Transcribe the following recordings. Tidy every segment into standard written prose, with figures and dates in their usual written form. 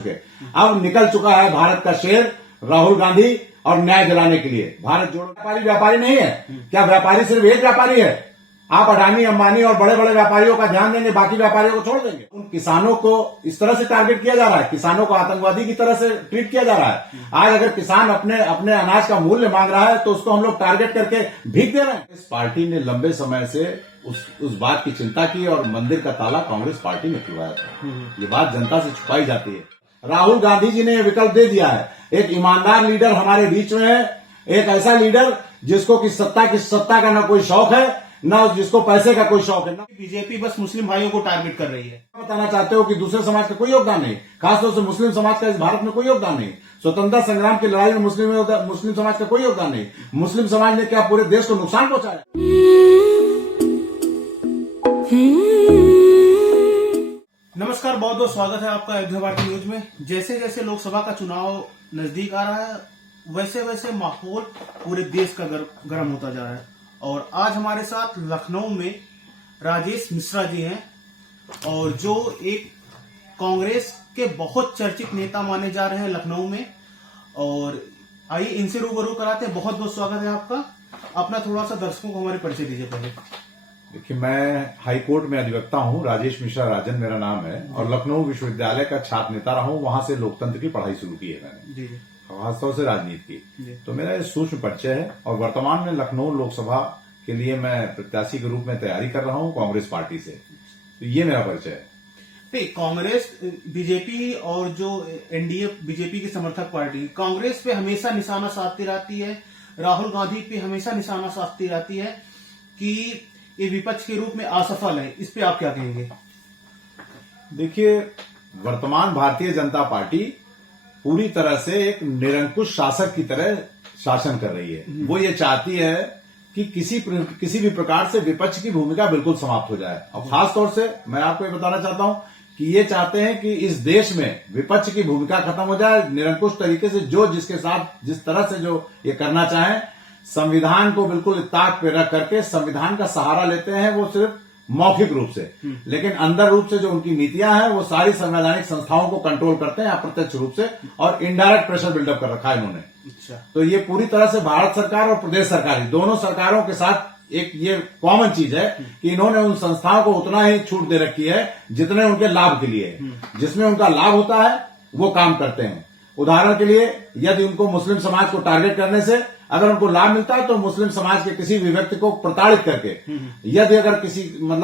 अब निकल चुका है भारत का शेर राहुल गांधी और न्याय दिलाने के लिए। भारत जोड़ो व्यापारी नहीं है क्या? व्यापारी सिर्फ एक व्यापारी है। आप अडानी अंबानी और बड़े बड़े व्यापारियों का ध्यान देंगे, बाकी व्यापारियों को छोड़ देंगे। उन किसानों को इस तरह से टारगेट किया जा रहा है, किसानों को आतंकवादी की तरह से ट्रीट किया जा रहा है। आज अगर किसान अपने अनाज का मूल्य मांग रहा है तो उसको हम लोग टारगेट करके भीख दे रहे हैं। इस पार्टी ने लंबे समय से उस बात की चिंता की और मंदिर का ताला कांग्रेस पार्टी ने खुलवाया था। ये बात जनता से छुपाई जाती है। राहुल गांधी जी ने यह विकल्प दे दिया है। एक ईमानदार लीडर हमारे बीच में है, एक ऐसा लीडर जिसको कि सत्ता का ना कोई शौक है, ना जिसको पैसे का कोई शौक है। ना बीजेपी बस मुस्लिम भाइयों को टारगेट कर रही है। बताना चाहते हो कि दूसरे समाज का कोई योगदान नहीं, खासतौर से मुस्लिम समाज का इस भारत में कोई योगदान नहीं। स्वतंत्रता संग्राम की लड़ाई में मुस्लिम समाज का कोई योगदान नहीं। मुस्लिम समाज ने क्या पूरे देश को नुकसान पहुंचाया? नमस्कार, बहुत बहुत स्वागत है आपका अयोध्या भारती न्यूज में। जैसे जैसे लोकसभा का चुनाव नजदीक आ रहा है, वैसे वैसे माहौल पूरे देश का गर्म होता जा रहा है। और आज हमारे साथ लखनऊ में राजेश मिश्रा जी हैं, और जो एक कांग्रेस के बहुत चर्चित नेता माने जा रहे हैं लखनऊ में। और आइए इनसे रूबरू कराते हैं। बहुत बहुत स्वागत है आपका। अपना थोड़ा सा दर्शकों को हमारे परिचय दीजिए पहले। देखिए, मैं हाईकोर्ट में अधिवक्ता हूं, राजेश मिश्रा राजन मेरा नाम है, और लखनऊ विश्वविद्यालय का छात्र नेता रहा हूं। वहां से लोकतंत्र की पढ़ाई शुरू की है मैंने, जी खासतौर से राजनीति की। तो मेरा ये सूक्ष्म परिचय है। और वर्तमान में लखनऊ लोकसभा के लिए मैं प्रत्याशी के रूप में तैयारी कर रहा हूं कांग्रेस पार्टी से। तो ये मेरा परिचय है। कांग्रेस, बीजेपी और जो एनडीए बीजेपी की समर्थक पार्टी कांग्रेस पे हमेशा निशाना साधती रहती है, राहुल गांधी पे हमेशा निशाना साधती रहती है कि ये विपक्ष के रूप में असफल है। इस पे आप क्या कहेंगे? देखिए, वर्तमान भारतीय जनता पार्टी पूरी तरह से एक निरंकुश शासक की तरह शासन कर रही है। वो ये चाहती है कि किसी भी प्रकार से विपक्ष की भूमिका बिल्कुल समाप्त हो जाए। और खास तौर से मैं आपको ये बताना चाहता हूं कि ये चाहते हैं कि इस देश में विपक्ष की भूमिका खत्म हो जाए। निरंकुश तरीके से जिसके साथ जिस तरह से जो ये करना चाहें, संविधान को बिल्कुल ताक पे रख करके संविधान का सहारा लेते हैं, वो सिर्फ मौखिक रूप से, लेकिन अंदर रूप से जो उनकी नीतियां हैं वो सारी संवैधानिक संस्थाओं को कंट्रोल करते हैं अप्रत्यक्ष रूप से, और इनडायरेक्ट प्रेशर बिल्डअप कर रखा है इन्होंने। अच्छा। तो ये पूरी तरह से भारत सरकार और प्रदेश सरकार, दोनों सरकारों के साथ एक ये कॉमन चीज है कि इन्होंने उन संस्थाओं को उतना ही छूट दे रखी है जितने उनके लाभ के लिए है। जिसमें उनका लाभ होता है वो काम करते हैं। उदाहरण के लिए, यदि उनको मुस्लिम समाज को टारगेट करने से अगर उनको लाभ मिलता है तो मुस्लिम समाज के किसी भी व्यक्ति को प्रताड़ित करके, यदि अगर किसी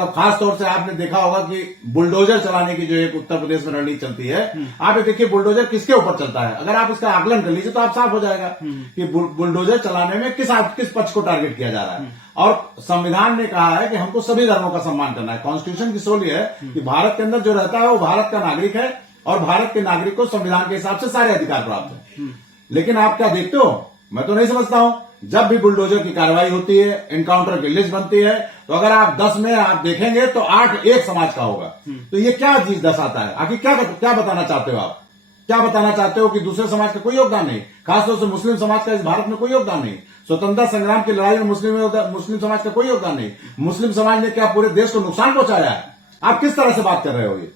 खास तौर से आपने देखा होगा कि बुलडोजर चलाने की जो एक उत्तर प्रदेश में रणनीति चलती है, आप ये देखिए बुलडोजर किसके ऊपर चलता है। अगर आप इसका आकलन कर लीजिए तो आप साफ हो जाएगा कि बुलडोजर चलाने में किस पक्ष को टारगेट किया जा रहा है। और संविधान ने कहा है कि हमको सभी धर्मों का सम्मान करना है। कॉन्स्टिट्यूशन की सोल है कि भारत के अंदर जो रहता है वो भारत का नागरिक है, और भारत के नागरिक को संविधान के हिसाब से सारे अधिकार प्राप्त है। लेकिन आप क्या देखते हो, मैं तो नहीं समझता हूं, जब भी बुलडोजर की कार्रवाई होती है, एनकाउंटर की लिस्ट बनती है, तो अगर आप 10 में आप देखेंगे तो 8 एक समाज का होगा। तो ये क्या चीज दर्शाता है? आखिर क्या बताना चाहते हो आप? क्या बताना चाहते हो कि दूसरे समाज का कोई योगदान नहीं, खासतौर से मुस्लिम समाज का इस भारत में कोई योगदान नहीं। स्वतंत्रता संग्राम की लड़ाई में मुस्लिम समाज का कोई योगदान नहीं। मुस्लिम समाज ने क्या पूरे देश को नुकसान पहुंचाया है? आप किस तरह से बात कर रहे हो? ये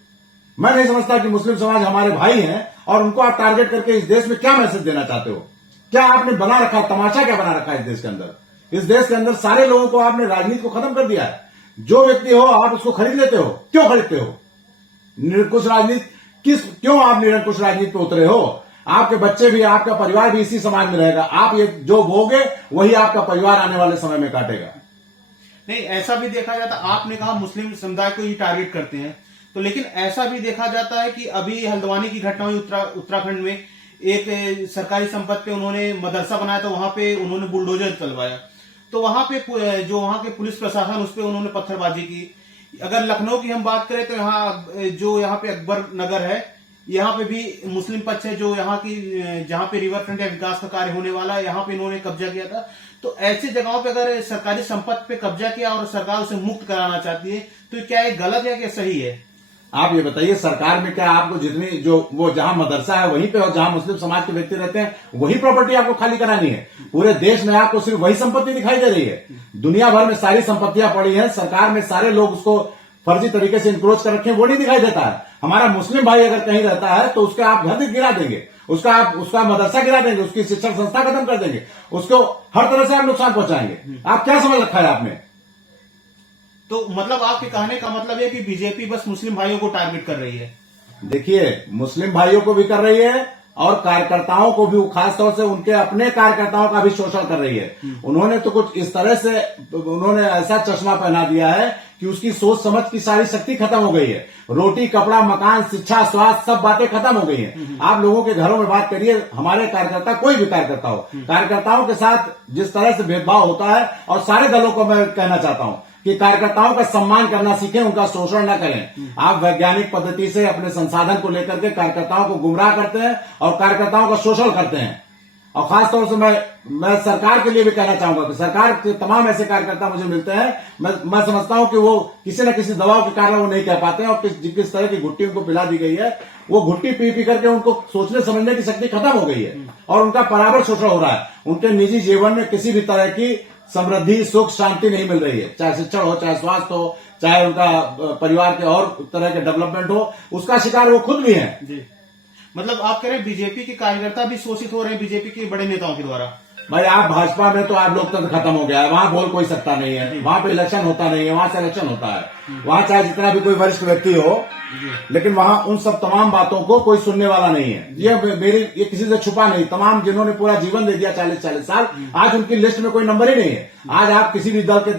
मैं नहीं समझता कि मुस्लिम समाज हमारे भाई हैं और उनको आप टारगेट करके इस देश में क्या मैसेज देना चाहते हो? क्या आपने बना रखा है? तमाशा क्या बना रखा है इस देश के अंदर? इस देश के अंदर सारे लोगों को आपने राजनीति को खत्म कर दिया है। जो व्यक्ति हो आप उसको खरीद लेते हो। क्यों खरीदते हो? निरंकुश राजनीति क्यों आप निरंकुश राजनीति पे उतरे हो? आपके बच्चे भी, आपका परिवार भी इसी समाज में रहेगा। आप ये जो भोगे वही आपका परिवार आने वाले समय में काटेगा। नहीं, ऐसा भी देखा जाता, आपने कहा मुस्लिम समुदाय को ही टारगेट करते हैं, तो लेकिन ऐसा भी देखा जाता है कि अभी हल्द्वानी की घटना हुई उत्तराखंड में। एक सरकारी संपत्ति पे उन्होंने मदरसा बनाया, तो वहां पे उन्होंने बुलडोजर चलवाया, तो वहां पे जो वहां के पुलिस प्रशासन उस पर उन्होंने पत्थरबाजी की। अगर लखनऊ की हम बात करें तो यहाँ पे अकबर नगर है, यहाँ पे भी मुस्लिम पक्ष है, जो यहाँ की जहाँ पे रिवर फ्रंट या विकास का कार्य होने वाला है, यहाँ पे इन्होंने कब्जा किया था। तो ऐसी जगहों पे अगर सरकारी संपत्ति पे कब्जा किया और सरकार उसे मुक्त कराना चाहती है, तो क्या ये गलत है, क्या सही है? आप ये बताइए, सरकार में क्या आपको जितनी जो वो जहां मदरसा है वहीं पे, और जहां मुस्लिम समाज के व्यक्ति रहते हैं वही प्रॉपर्टी आपको खाली करानी है? पूरे देश में आपको सिर्फ वही संपत्ति दिखाई दे रही है? दुनिया भर में सारी संपत्तियां पड़ी हैं, सरकार में सारे लोग उसको फर्जी तरीके से इंक्रोच कर रखे हैं वो नहीं दिखाई देता है। हमारा मुस्लिम भाई अगर कहीं रहता है तो उसके आप घर गिरा देंगे, उसका मदरसा गिरा देंगे, उसकी शिक्षण संस्था खत्म कर देंगे, उसको हर तरह से आप नुकसान पहुंचाएंगे। आप क्या समझ रखा है आपने? तो मतलब आपके कहने का मतलब है कि बीजेपी बस मुस्लिम भाइयों को टारगेट कर रही है। देखिए, मुस्लिम भाइयों को भी कर रही है और कार्यकर्ताओं को भी, खासतौर से उनके अपने कार्यकर्ताओं का भी शोषण कर रही है। उन्होंने तो कुछ इस तरह से उन्होंने ऐसा चश्मा पहना दिया है कि उसकी सोच समझ की सारी शक्ति खत्म हो गई है। रोटी, कपड़ा, मकान, शिक्षा, स्वास्थ्य सब बातें खत्म हो गई हैं। आप लोगों के घरों में बात करिए, हमारे कार्यकर्ता, कोई भी कार्यकर्ता हो, कार्यकर्ताओं के साथ जिस तरह से भेदभाव होता है, और सारे दलों को मैं कहना चाहता हूं कि कार्यकर्ताओं का सम्मान करना सीखें, उनका शोषण न करें। आप वैज्ञानिक पद्धति से अपने संसाधन को लेकर के कार्यकर्ताओं को गुमराह करते हैं और कार्यकर्ताओं का शोषण करते हैं। और खासतौर से मैं सरकार के लिए भी कहना चाहूंगा कि सरकार के तमाम ऐसे कार्यकर्ता मुझे मिलते हैं, मैं समझता हूं कि वो किसी न किसी दबाव के कारण वो नहीं कह पाते हैं, और किस तरह की घुट्टी उनको पिला दी गई है, वो घुट्टी पी करके उनको सोचने समझने की शक्ति खत्म हो गई है और उनका बराबर शोषण हो रहा है। उनके निजी जीवन में किसी भी तरह की समृद्धि, सुख, शांति नहीं मिल रही है, चाहे शिक्षण हो, चाहे स्वास्थ्य हो, चाहे उनका परिवार के और तरह के डेवलपमेंट हो, उसका शिकार वो खुद भी है। जी, मतलब आप कह रहे हैं बीजेपी के कार्यकर्ता भी शोषित हो रहे हैं बीजेपी के बड़े नेताओं के द्वारा। भाई, आप भाजपा में तो आप लोकतंत्र खत्म हो गया है, वहां बोल कोई सकता नहीं है, वहां पे इलेक्शन होता नहीं है, वहां से इलेक्शन होता है, वहां चाहे जितना भी कोई वरिष्ठ व्यक्ति हो, लेकिन वहां उन सब तमाम बातों को कोई सुनने वाला नहीं है। ये किसी से छुपा नहीं, तमाम जिन्होंने पूरा जीवन दे दिया 40-40 साल, आज उनकी लिस्ट में कोई नंबर ही नहीं है। आज आप किसी भी दल के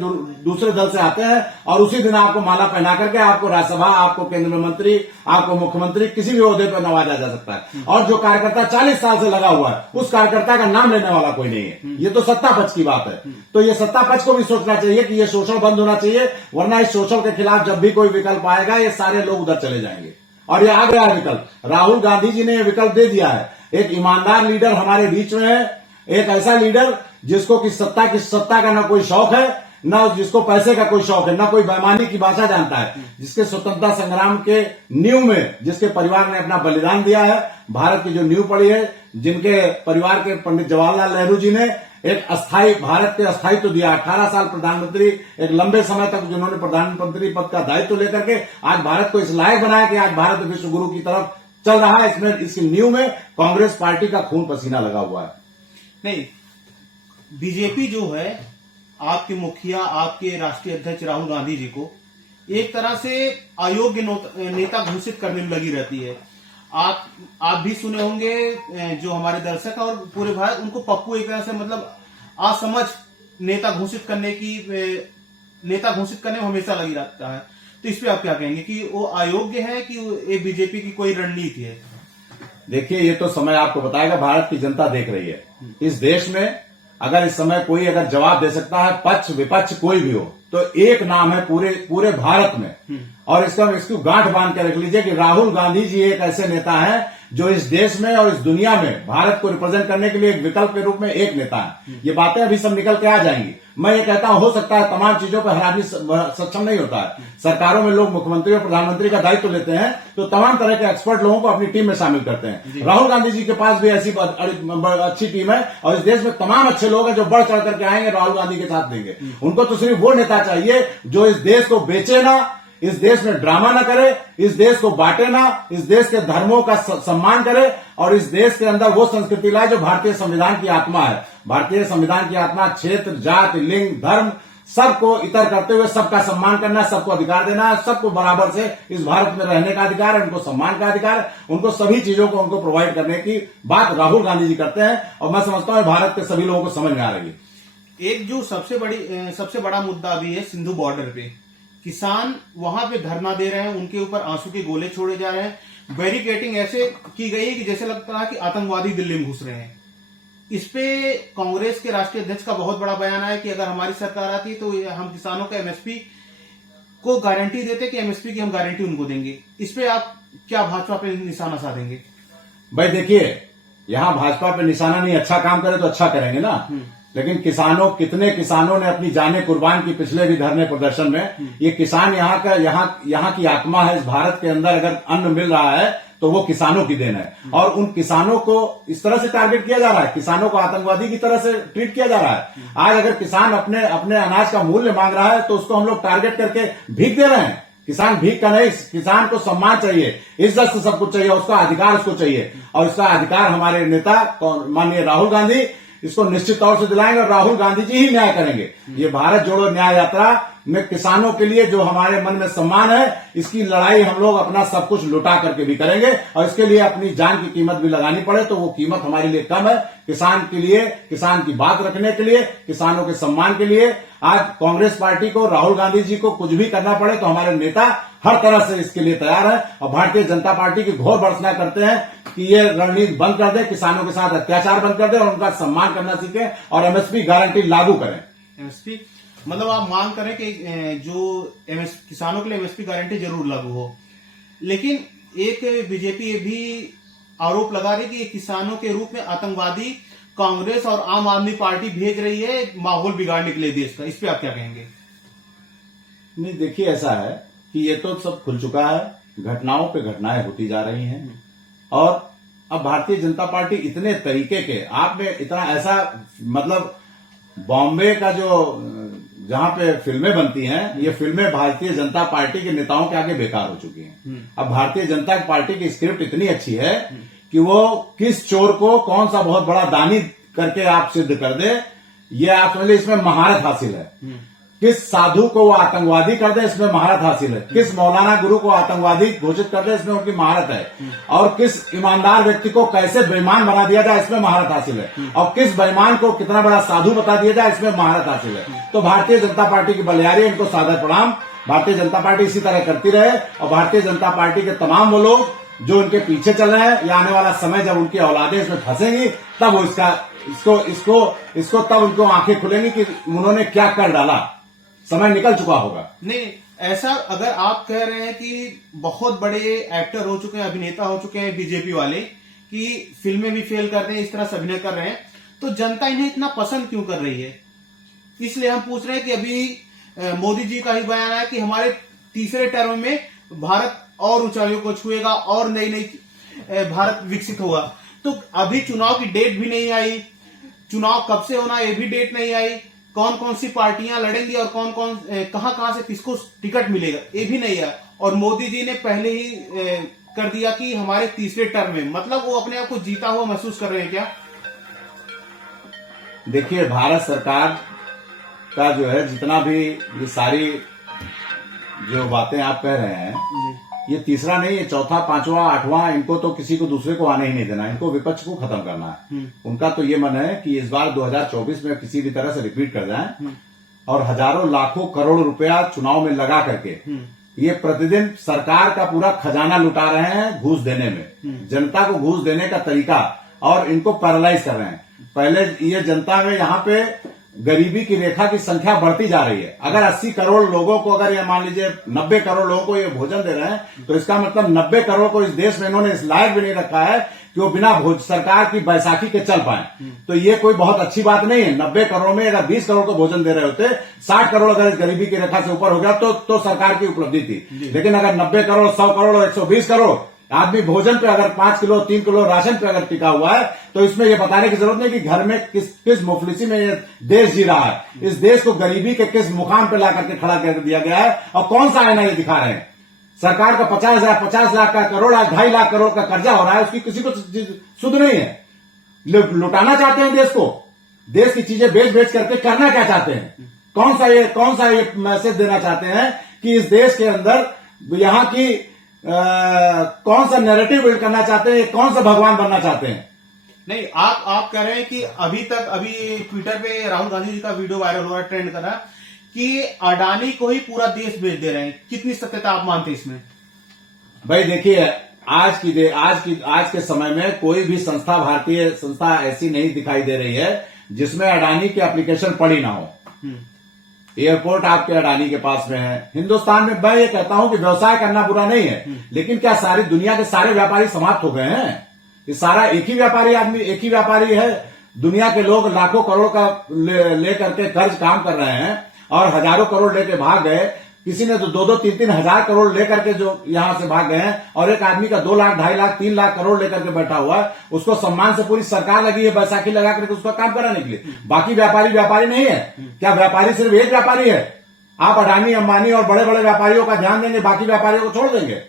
दूसरे दल से आते हैं और उसी दिन आपको माला पहना करके आपको राज्यसभा, आपको केंद्र में मंत्री, आपको मुख्यमंत्री, किसी भी ओहदे पर नवाजा जा सकता है। और जो कार्यकर्ता 40 साल से लगा हुआ है, उस कार्यकर्ता का नाम लेने वाला कोई नहीं है। ये तो सत्ता पक्ष की बात है। तो ये सत्ता पक्ष को भी सोचना चाहिए कि ये शोषण बंद होना चाहिए, वरना इस शोषण के खिलाफ जब भी कोई विकल्प आएगा, ये सारे लोग उधर चले जाएंगे। और ये आ गया विकल्प, राहुल गांधी जी ने ये विकल्प दे दिया है। एक ईमानदार लीडर हमारे बीच में है, एक ऐसा लीडर जिसको कि सत्ता का ना कोई शौक है, ना जिसको पैसे का कोई शौक है, ना कोई बेईमानी की भाषा जानता है, जिसके स्वतंत्रता संग्राम के नींव में जिसके परिवार ने अपना बलिदान दिया है, भारत की जो नींव पड़ी है, जिनके परिवार के पंडित जवाहरलाल नेहरू जी ने एक अस्थाई भारत के अस्थायित्व दिया, 18 साल प्रधानमंत्री, एक लंबे समय तक जिन्होंने प्रधानमंत्री पद का दायित्व लेकर के आज भारत को इस लायक बनाया कि आज भारत विश्व गुरु की तरफ चल रहा है। इसमें इसकी नींव में कांग्रेस पार्टी का खून पसीना लगा हुआ है। नहीं, बीजेपी जो है आपके मुखिया, आपके राष्ट्रीय अध्यक्ष राहुल गांधी जी को एक तरह से अयोग्य नेता घोषित करने में लगी रहती है। आप भी सुने होंगे, जो हमारे दर्शक और पूरे भारत, उनको पप्पू एक तरह से मतलब असमझ नेता घोषित करने में हमेशा लगी रहता है। तो इस पे आप क्या कहेंगे कि वो अयोग्य है कि ये बीजेपी की कोई रणनीति है? देखिए, ये तो समय आपको बताएगा, भारत की जनता देख रही है। इस देश में अगर इस समय कोई अगर जवाब दे सकता है, पक्ष विपक्ष कोई भी हो, तो एक नाम है पूरे भारत में, और इसको गांठ बांध के रख लीजिए कि राहुल गांधी जी एक ऐसे नेता हैं जो इस देश में और इस दुनिया में भारत को रिप्रेजेंट करने के लिए एक विकल्प के रूप में एक नेता है। ये बातें अभी सब निकल के आ जाएंगी। मैं ये कहता हूं, हो सकता है तमाम चीजों पर हर आदमी सक्षम नहीं होता है। सरकारों में लोग मुख्यमंत्री और प्रधानमंत्री का दायित्व लेते हैं तो तमाम तरह के एक्सपर्ट लोगों को अपनी टीम में शामिल करते हैं। राहुल गांधी जी के पास भी ऐसी अच्छी टीम है, और इस देश में तमाम अच्छे लोग हैं जो बढ़ चढ़ करके आएंगे, राहुल गांधी के साथ देंगे। उनको तो सिर्फ वो नेता चाहिए जो इस देश को बेचे ना, इस देश में ड्रामा ना करे, इस देश को बांटे ना, इस देश के धर्मों का सम्मान करे, और इस देश के अंदर वो संस्कृति लाए जो भारतीय संविधान की आत्मा है। भारतीय संविधान की आत्मा क्षेत्र, जाति, लिंग, धर्म सबको इतर करते हुए सबका सम्मान करना, सबको अधिकार देना, सबको बराबर से इस भारत में रहने का अधिकार है, उनको सम्मान का अधिकार है, उनको सभी चीजों को उनको प्रोवाइड करने की बात राहुल गांधी जी करते हैं। और मैं समझता हूं भारत के सभी लोगों को समझ में आ रही है। एक जो सबसे बड़ा मुद्दा अभी है सिंधु बॉर्डर पे, किसान वहां पे धरना दे रहे हैं, उनके ऊपर आंसू के गोले छोड़े जा रहे हैं, बैरिकेडिंग ऐसे की गई है कि जैसे लगता है कि आतंकवादी दिल्ली में घुस रहे हैं। इस पे कांग्रेस के राष्ट्रीय अध्यक्ष का बहुत बड़ा बयान है कि अगर हमारी सरकार आती तो हम किसानों को एमएसपी को गारंटी देते कि एमएसपी की हम गारंटी उनको देंगे। इस पे आप क्या भाजपा पे निशाना साधेंगे? भाई देखिए, यहाँ भाजपा पे निशाना नहीं, अच्छा काम करे तो अच्छा करेंगे ना, लेकिन कितने किसानों ने अपनी जानें कुर्बान की पिछले भी धरने प्रदर्शन में। ये किसान यहाँ की आत्मा है। इस भारत के अंदर अगर अन्न मिल रहा है तो वो किसानों की देन है, और उन किसानों को इस तरह से टारगेट किया जा रहा है, किसानों को आतंकवादी की तरह से ट्रीट किया जा रहा है। आज अगर किसान अपने अनाज का मूल्य मांग रहा है तो उसको हम लोग टारगेट करके भीख दे रहे हैं। किसान भीख का नहीं, किसान को सम्मान चाहिए, इज्जत से सब कुछ चाहिए, उसका अधिकार उसको चाहिए। और इसका अधिकार हमारे नेता माननीय राहुल गांधी इसको निश्चित तौर से दिलाएंगे और राहुल गांधी जी ही न्याय करेंगे। ये भारत जोड़ो न्याय यात्रा में किसानों के लिए जो हमारे मन में सम्मान है, इसकी लड़ाई हम लोग अपना सब कुछ लुटा करके भी करेंगे और इसके लिए अपनी जान की कीमत भी लगानी पड़े तो वो कीमत हमारे लिए कम है। किसान के लिए, किसान की बात रखने के लिए, किसानों के सम्मान के लिए आज कांग्रेस पार्टी को, राहुल गांधी जी को कुछ भी करना पड़े तो हमारे नेता हर तरह से इसके लिए तैयार है। और भारतीय जनता पार्टी की घोर भर्त्सना करते हैं कि ये रणनीति बंद कर दे, किसानों के साथ अत्याचार बंद कर दे और उनका सम्मान करना सीखे और एमएसपी गारंटी लागू करें। एमएसपी मतलब आप मांग करें कि जो किसानों के लिए एमएसपी गारंटी जरूर लागू हो। लेकिन एक बीजेपी ये भी आरोप लगा रही कि ये किसानों के रूप में आतंकवादी कांग्रेस और आम आदमी पार्टी भेज रही है माहौल बिगाड़ने के लिए देश का। इस पे आप क्या कहेंगे? नहीं, देखिए ऐसा है कि ये तो सब खुल चुका है, घटनाओं पे घटनाएं होती जा रही हैं और अब भारतीय जनता पार्टी इतने तरीके के, आपने इतना ऐसा मतलब बॉम्बे का जो जहां पे फिल्में बनती हैं, ये फिल्में भारतीय जनता पार्टी के नेताओं के आगे बेकार हो चुकी हैं। अब भारतीय जनता पार्टी की स्क्रिप्ट इतनी अच्छी है कि वो किस चोर को कौन सा बहुत बड़ा दानी करके आप सिद्ध कर दे, ये आप समझ लीजिए इसमें महारत हासिल है। किस साधु को वो आतंकवादी कर दे, इसमें महारत हासिल है। किस मौलाना गुरु को आतंकवादी घोषित कर दे, इसमें उनकी महारत है। और किस ईमानदार व्यक्ति को कैसे बेईमान बना दिया जाए, इसमें महारत हासिल है। और किस बेईमान को कितना बड़ा साधु बता दिया जाए, इसमें महारत हासिल है। तो भारतीय जनता पार्टी की बलियारी, इनको सादर प्रणाम। भारतीय जनता पार्टी इसी तरह करती रहे और भारतीय जनता पार्टी के तमाम वो लोग जो उनके पीछे चल रहे हैं, या आने वाला समय जब उनकी औलादें इसमें फंसेंगी तब वो इसको तब उनको आंखें खुलेंगी कि उन्होंने क्या कर डाला। समय निकल चुका होगा। नहीं, ऐसा अगर आप कह रहे हैं कि बहुत बड़े एक्टर हो चुके हैं, अभिनेता हो चुके हैं बीजेपी वाले, कि फिल्में भी फेल कर रहे हैं, इस तरह से अभिनय कर रहे हैं, तो जनता इन्हें इतना पसंद क्यों कर रही है? इसलिए हम पूछ रहे हैं कि अभी मोदी जी का ही बयान है कि हमारे तीसरे टर्म में भारत और ऊंचाइयों को छुएगा और नई नई भारत विकसित होगा। तो अभी चुनाव की डेट भी नहीं आई, चुनाव कब से होना ये भी डेट नहीं आई, कौन कौन सी पार्टियां लड़ेंगी और कौन कौन कहां से किसको टिकट मिलेगा ये भी नहीं है। और मोदी जी ने पहले ही कर दिया कि हमारे तीसरे टर्म में, मतलब वो अपने आप को जीता हुआ महसूस कर रहे हैं क्या? देखिए, भारत सरकार का जो है जितना भी ये सारी जो बातें आप कह रहे हैं, ये तीसरा नहीं, ये चौथा, पांचवा, आठवां, इनको तो किसी को दूसरे को आने ही नहीं देना, इनको विपक्ष को खत्म करना है। उनका तो ये मन है कि इस बार 2024 में किसी भी तरह से रिपीट कर जाएं और हजारों लाखों करोड़ रुपया चुनाव में लगा करके ये प्रतिदिन सरकार का पूरा खजाना लुटा रहे हैं घूस देने में, जनता को घूस देने का तरीका, और इनको पैरालाइज कर रहे हैं। पहले ये जनता में यहाँ पे गरीबी की रेखा की संख्या बढ़ती जा रही है। अगर 80 करोड़ लोगों को, अगर ये मान लीजिए 90 करोड़ लोगों को ये भोजन दे रहे हैं, तो इसका मतलब 90 करोड़ को इस देश में इन्होंने इस लायक भी नहीं रखा है कि वो बिना सरकार की बैसाखी के चल पाए। तो ये कोई बहुत अच्छी बात नहीं है। 90 करोड़ में अगर 20 करोड़ को भोजन दे रहे होते, 60 करोड़ अगर इस गरीबी की रेखा से ऊपर हो गया तो सरकार की उपलब्धि थी। लेकिन अगर 90 करोड़, 100 करोड़ और 120 करोड़ आदमी भोजन पे अगर 5 किलो 3 किलो राशन पे अगर टिका हुआ है, तो इसमें यह बताने की जरूरत नहीं कि घर में किस मुफलिसी में ये देश जी रहा है। इस देश को गरीबी के किस मुकाम पे ला करके खड़ा कर दिया गया है और कौन सा आईना ये दिखा रहे हैं। सरकार का 50 लाख का करोड़, 2.5 लाख करोड़ का कर्जा हो रहा है, उसकी किसी को सुध नहीं है। लुटाना चाहते हैं देश को, देश की चीजें बेच बेच करके करना क्या चाहते हैं? कौन सा ये मैसेज देना चाहते हैं कि इस देश के अंदर यहाँ की कौन सा नैरेटिव बिल्ड करना चाहते हैं, कौन सा भगवान बनना चाहते हैं? नहीं, आप कह रहे हैं कि अभी ट्विटर पे राहुल गांधी जी का वीडियो वायरल हो रहा है, ट्रेंड कर रहा, कि अडानी को ही पूरा देश बेच दे रहे हैं। कितनी सत्यता आप मानते हैं इसमें? भाई देखिए, आज के समय में कोई भी संस्था, भारतीय संस्था ऐसी नहीं दिखाई दे रही है जिसमें अडानी की एप्लीकेशन पड़ी ना हो। एयरपोर्ट आपके अडानी के पास में है। हिंदुस्तान में मैं ये कहता हूं कि व्यवसाय करना बुरा नहीं है, लेकिन क्या सारी दुनिया के सारे व्यापारी समाप्त हो गए हैं? ये सारा एक ही व्यापारी है। दुनिया के लोग लाखों करोड़ का ले करके कर्ज काम कर रहे हैं और हजारों करोड़ लेके भाग गए। किसी ने तो 2-2, 3-3 हजार करोड़ लेकर के जो यहां से भाग गए हैं, और एक आदमी का 2 लाख, 2.5 लाख, 3 लाख करोड़ लेकर के बैठा हुआ है। उसको सम्मान से पूरी सरकार लगी है बैसाखी लगा करके उसका काम कराने के लिए। बाकी व्यापारी नहीं है क्या? व्यापारी सिर्फ एक व्यापारी है। आप अडानी अंबानी और बड़े बड़े व्यापारियों का ध्यान देंगे, बाकी व्यापारियों को छोड़ देंगे?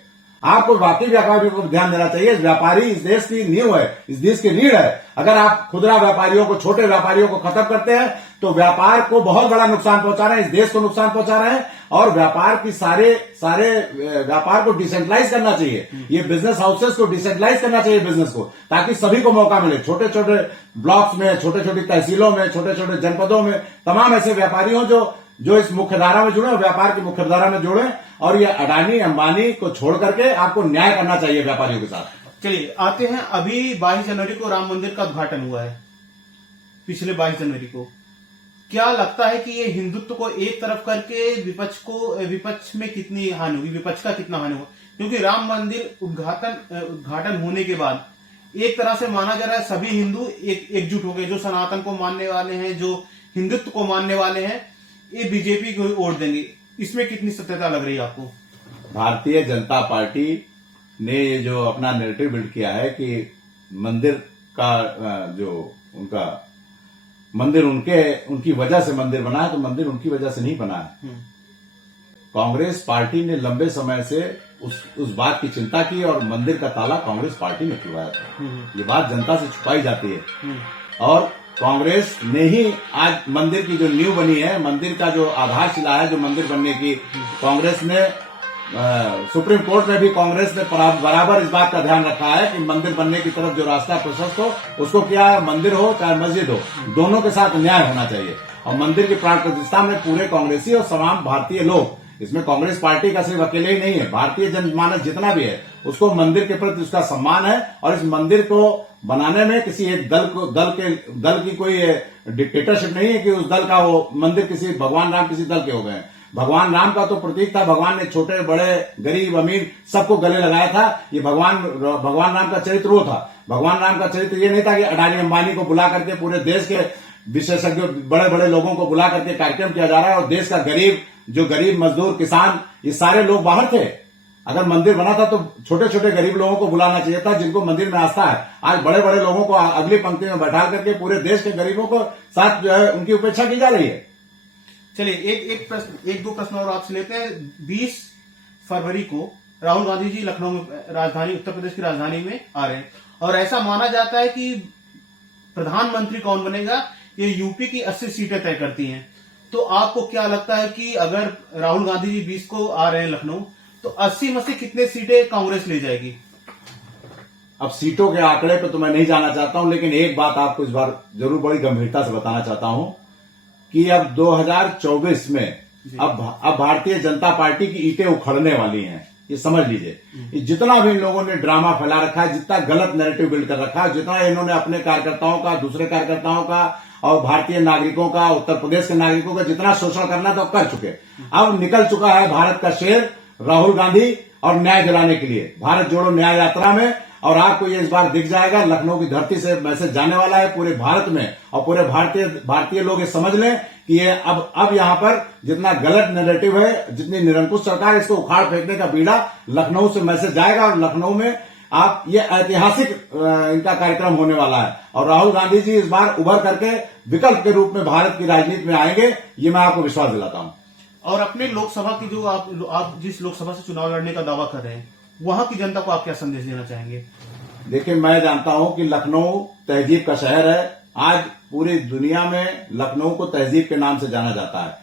आपको बाकी व्यापारियों को ध्यान देना चाहिए। व्यापारी इस देश की नींव है, इस देश की रीढ़ है। अगर आप खुदरा व्यापारियों को, छोटे व्यापारियों को खत्म करते हैं तो व्यापार को बहुत बड़ा नुकसान पहुंचा रहे हैं, इस देश को नुकसान पहुंचा रहे हैं। और व्यापार की सारे व्यापार को डिसेंट्रलाइज करना चाहिए। ये बिजनेस हाउसेस को डिसेंट्रलाइज करना चाहिए बिजनेस को, ताकि सभी को मौका मिले। छोटे छोटे ब्लॉक्स में, छोटे छोटी तहसीलों में, छोटे छोटे जनपदों में तमाम ऐसे व्यापारी हो जो इस मुख्यधारा में जुड़े, व्यापार की मुख्यधारा में जुड़े। और ये अडानी अंबानी को छोड़ करके आपको न्याय करना चाहिए व्यापारियों के साथ। चलिए आते हैं, अभी 22 जनवरी को राम मंदिर का उद्घाटन हुआ है, पिछले 22 जनवरी को। क्या लगता है कि ये हिंदुत्व को एक तरफ करके विपक्ष में कितनी हानि होगी, विपक्ष का कितना हानि होगा? क्योंकि राम मंदिर उद्घाटन होने के बाद एक तरह से माना जा रहा है सभी हिंदू एकजुट हो गए, जो सनातन को मानने वाले हैं, जो हिंदुत्व को मानने वाले हैं, ये बीजेपी को वोट देंगे। इसमें कितनी सत्यता लग रही है आपको? भारतीय जनता पार्टी ने ये जो अपना नैरेटिव बिल्ड किया है कि मंदिर का जो उनका मंदिर उनकी वजह से मंदिर बना है, तो मंदिर उनकी वजह से नहीं बना है। कांग्रेस पार्टी ने लंबे समय से उस बात की चिंता की और मंदिर का ताला कांग्रेस पार्टी ने खुलवाया था। ये बात जनता से छुपाई जाती है। और कांग्रेस ने ही आज मंदिर की जो नींव बनी है, मंदिर का जो आधारशिला है, जो मंदिर बनने की, कांग्रेस ने सुप्रीम कोर्ट में भी कांग्रेस ने बराबर इस बात का ध्यान रखा है कि मंदिर बनने की तरफ जो रास्ता प्रशस्त हो, उसको क्या मंदिर हो चाहे मस्जिद हो, दोनों के साथ न्याय होना चाहिए। और मंदिर की प्राण प्रतिष्ठा में पूरे कांग्रेसी और तमाम भारतीय लोग, इसमें कांग्रेस पार्टी का सिर्फ अकेले ही नहीं है, भारतीय जनमानस जितना भी है उसको मंदिर के प्रति उसका सम्मान है। और इस मंदिर को बनाने में किसी एक दल की कोई डिक्टेटरशिप नहीं है कि उस दल का वो मंदिर किसी भगवान राम किसी दल के हो गए हैं। भगवान राम का तो प्रतीक था, भगवान ने छोटे बड़े गरीब अमीर सबको गले लगाया था। ये भगवान राम का चरित्र वो था। भगवान राम का चरित्र ये नहीं था कि अडानी अंबानी को बुला करके पूरे देश के विशेषज्ञ बड़े बड़े लोगों को बुला करके कार्यक्रम किया जा रहा है और देश का गरीब मजदूर किसान ये सारे लोग बाहर थे। अगर मंदिर बना था तो छोटे छोटे गरीब लोगों को बुलाना चाहिए था जिनको मंदिर में आस्था है। आज बड़े बड़े लोगों को अगली पंक्ति में बैठा करके पूरे देश के गरीबों को साथ जो है उनकी उपेक्षा की जा रही है। चलिए एक दो प्रश्न और आपसे लेते हैं। 20 फरवरी को राहुल गांधी जी लखनऊ में, राजधानी उत्तर प्रदेश की राजधानी में आ रहे हैं और ऐसा माना जाता है कि प्रधानमंत्री कौन बनेगा ये यूपी की 80 सीटें तय करती हैं। तो आपको क्या लगता है कि अगर राहुल गांधी जी 20 को आ रहे हैं लखनऊ तो 80 में से कितने सीटें कांग्रेस ले जाएगी? अब सीटों के आंकड़े पे तो मैं नहीं जाना चाहता हूं, लेकिन एक बात आपको इस बार जरूर बड़ी गंभीरता से बताना चाहता हूं कि अब 2024 में अब भारतीय जनता पार्टी की ईंटें उखड़ने वाली हैं। ये समझ लीजिए। जितना भी इन लोगों ने ड्रामा फैला रखा है, जितना गलत नैरेटिव बिल्ड कर रखा है, जितना इन्होंने अपने कार्यकर्ताओं का, दूसरे कार्यकर्ताओं का और भारतीय नागरिकों का, उत्तर प्रदेश के नागरिकों का जितना शोषण करना था कर चुके। अब निकल चुका है भारत का शेर राहुल गांधी और न्याय दिलाने के लिए भारत जोड़ो न्याय यात्रा में। और आपको ये इस बार दिख जाएगा, लखनऊ की धरती से मैसेज जाने वाला है पूरे भारत में और पूरे भारतीय लोग ये समझ लें कि ये अब यहाँ पर जितना गलत नैरेटिव है, जितनी निरंकुश सरकार, इसको उखाड़ फेंकने का बीड़ा लखनऊ से मैसेज जाएगा और लखनऊ में आप ये ऐतिहासिक इनका कार्यक्रम होने वाला है। और राहुल गांधी जी इस बार उभर करके विकल्प के रूप में भारत की राजनीति में आएंगे, ये मैं आपको विश्वास दिलाता हूं। और अपने लोकसभा की जो आप जिस लोकसभा से चुनाव लड़ने का दावा कर रहे हैं, वहां की जनता को आप क्या संदेश देना चाहेंगे? देखिए, मैं जानता हूं कि लखनऊ तहजीब का शहर है। आज पूरी दुनिया में लखनऊ को तहजीब के नाम से जाना जाता है।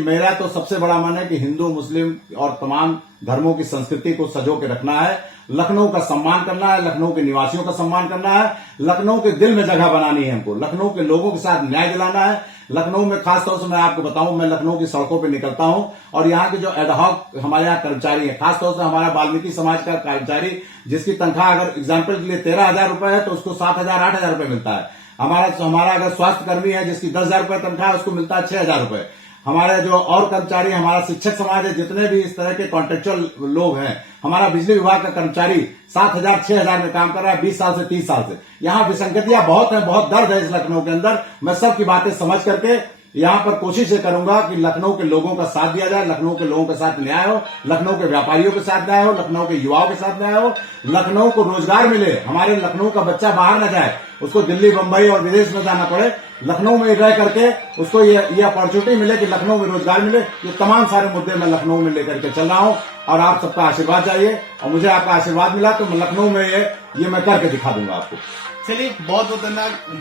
मेरा तो सबसे बड़ा मन है कि हिंदू, मुस्लिम और तमाम धर्मों की संस्कृति को सजो के रखना है, लखनऊ का सम्मान करना है, लखनऊ के निवासियों का सम्मान करना है, लखनऊ के दिल में जगह बनानी है हमको, लखनऊ के लोगों के साथ न्याय दिलाना है। लखनऊ में खासतौर से मैं आपको बताऊं, मैं लखनऊ की सड़कों पे निकलता हूं और यहाँ के जो एडहॉक हमारे यहाँ कर्मचारी हैं, खासतौर से हमारा वाल्मीकि समाज का कर्मचारी जिसकी तनख्वाह अगर एग्जाम्पल के लिए 13,000 रुपए है तो उसको 7,000 8,000 रुपए मिलता है। हमारा अगर स्वास्थ्य कर्मी है जिसकी 10,000 रुपए तनख्वाह है उसको मिलता है 6,000 रुपए। हमारे जो और कर्मचारी, हमारा शिक्षक समाज है, जितने भी इस तरह के कॉन्ट्रेक्चुअल लोग हैं, हमारा बिजली विभाग का कर्मचारी 7,000 6,000 में काम कर रहा है 20 साल से 30 साल से। यहाँ विसंगतियां बहुत है, बहुत दर्द है इस लखनऊ के अंदर। मैं सबकी बातें समझ करके यहाँ पर कोशिश ये करूंगा कि लखनऊ के लोगों का साथ दिया जाए, लखनऊ के लोगों के साथ न्याय हो, लखनऊ के व्यापारियों के साथ न्याय हो, लखनऊ के युवाओं के साथ न्याय हो, लखनऊ को रोजगार मिले, हमारे लखनऊ का बच्चा बाहर न जाए, उसको दिल्ली, बंबई और विदेश में जाना पड़े, लखनऊ में रह करके उसको ये अपॉर्चुनिटी मिले कि लखनऊ में रोजगार मिले। ये तमाम सारे मुद्दे मैं लखनऊ में लेकर के चल रहा हूं और आप सबका आशीर्वाद चाहिए और मुझे आपका आशीर्वाद मिला तो मैं लखनऊ में ये मैं करके दिखा दूंगा आपको। चलिए, बहुत बहुत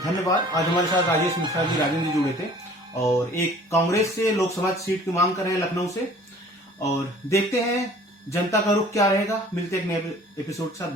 धन्यवाद। आज हमारे साथ राजेश मिश्रा जी, राजेंद्र जी जुड़े थे और एक कांग्रेस से लोकसभा सीट की मांग कर रहे हैं लखनऊ से, और देखते हैं जनता का रुख क्या रहेगा। मिलते हैं एक नए एपिसोड के साथ।